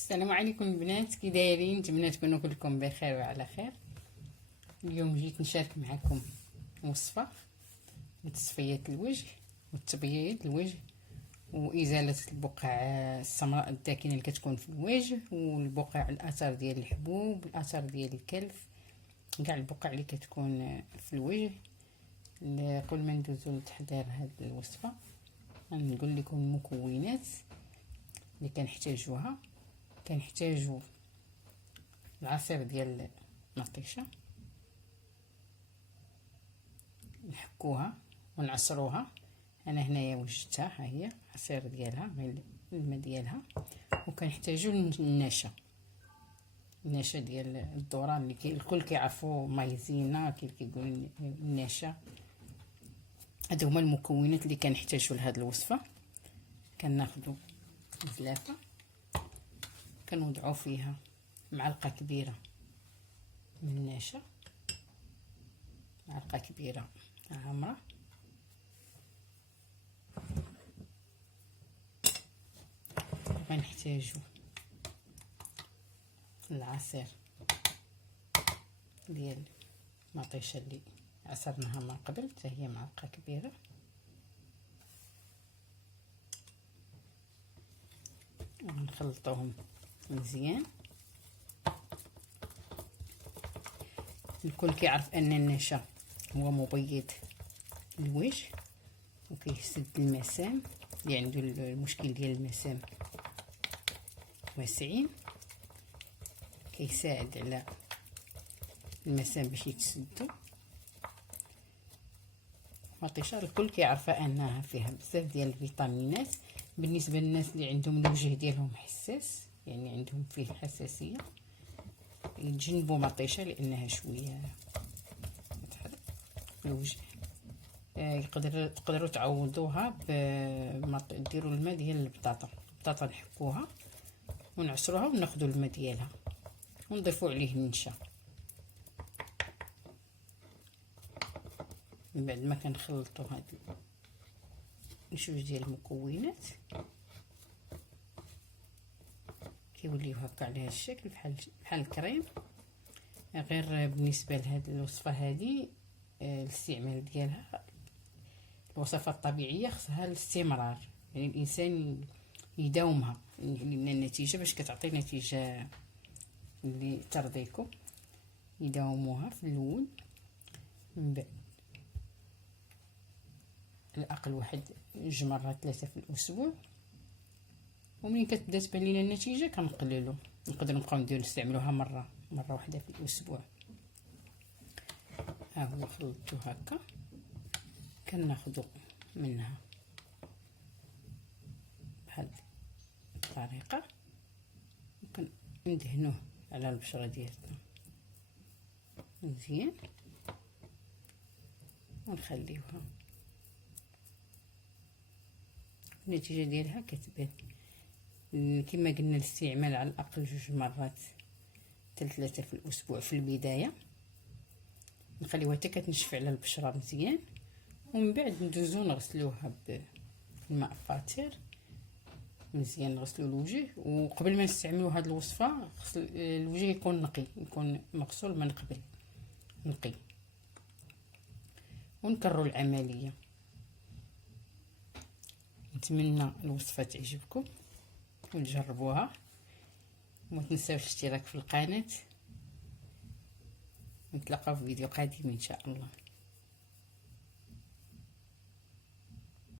السلام عليكم البنات، كي دايرين؟ نتمنى تكونوا كلكم بخير وعلى خير. اليوم جيت نشارك معكم وصفه لتصفيه الوجه وتبييض الوجه وازاله البقع السمراء الداكنه اللي كتكون في الوجه، والبقع الاثار ديال الحبوب، الاثار ديال الكلف، كاع البقع اللي كتكون في الوجه. قبل ما ندوزو لتحضير هذه الوصفه غنقول لكم المكونات اللي كنحتاجوها. كنحتاجو العصير ديال المطيشه، نحكوها ونعصروها. انا هنايا وجدتها، ها هي العصير ديالها، الماء ديالها. وكنحتاجو النشا ديال الذره اللي الكل كيعرفوا مايزينا، كيقول النشا. هادو هما المكونات اللي كنحتاجو لهاد الوصفه. كناخذوا زلافه، كنوضعوا فيها معلقه كبيره من النشا، معلقه كبيره عامره، غنحتاجو العصير ديال المطيشه اللي عصرناها من قبل، حتى هي معلقه كبيره. ونخلطوهم مزيان. الكل كيعرف ان النشا هو مبيض الوجه وكيسد المسام اللي عنده المشكل ديال المسام واسعين، كيساعد على المسام باش يتسدوا. المطيشه الكل كيعرفها انها فيها بزاف ديال الفيتامينات. بالنسبه للناس اللي عندهم الوجه ديالهم حساس، يعني عندهم فيه حساسيه، يتجنبوا مطيشه لانها شويه تحرق الوجه. تقدروا تعوضوها ديروا الماء ديال البطاطا نحكوها ونعصروها وناخذوا الماء ديالها ونضيفوا عليه النشا. من بعد ما كنخلطوا هاد جوج ديال المكونات كيوليو هكا على هذا الشكل، بحال الكريم. غير بالنسبه لهاد الوصفه هذه الاستعمال ديالها، الوصفات الطبيعيه خصها الاستمرار، يعني الانسان يداومها، لان النتيجه باش كتعطي نتيجه اللي ترضيكم يداوموها في الاول. من بعد الاقل واحد 2 مرات 3 في الاسبوع، ومن كتبدا تبان لينا النتيجه كنقللوا، نقدروا نبقاو نستعملوها مره واحده في الاسبوع. ها هو خلطته هكا، كناخذوا منها بهذه الطريقه وكندهنوه على البشره ديالنا مزيان ونخليوها. النتيجه ديالها كتبان كما قلنا، الاستعمال على الاقل 2 مرات 3 في الاسبوع في البدايه. نخليوها حتى كتنشف على البشره مزيان، ومن بعد ندوزو نغسلوها بالماء فاتر مزيان. نغسلو الوجه، وقبل ما نستعملوا هذه الوصفه خص الوجه يكون نقي، يكون مغسول من قبل نقي، ونكرروا العمليه. نتمنى الوصفه تعجبكم وتجربوها، وما تنساوش الاشتراك في القناه. نتلاقاو في فيديو قادم ان شاء الله.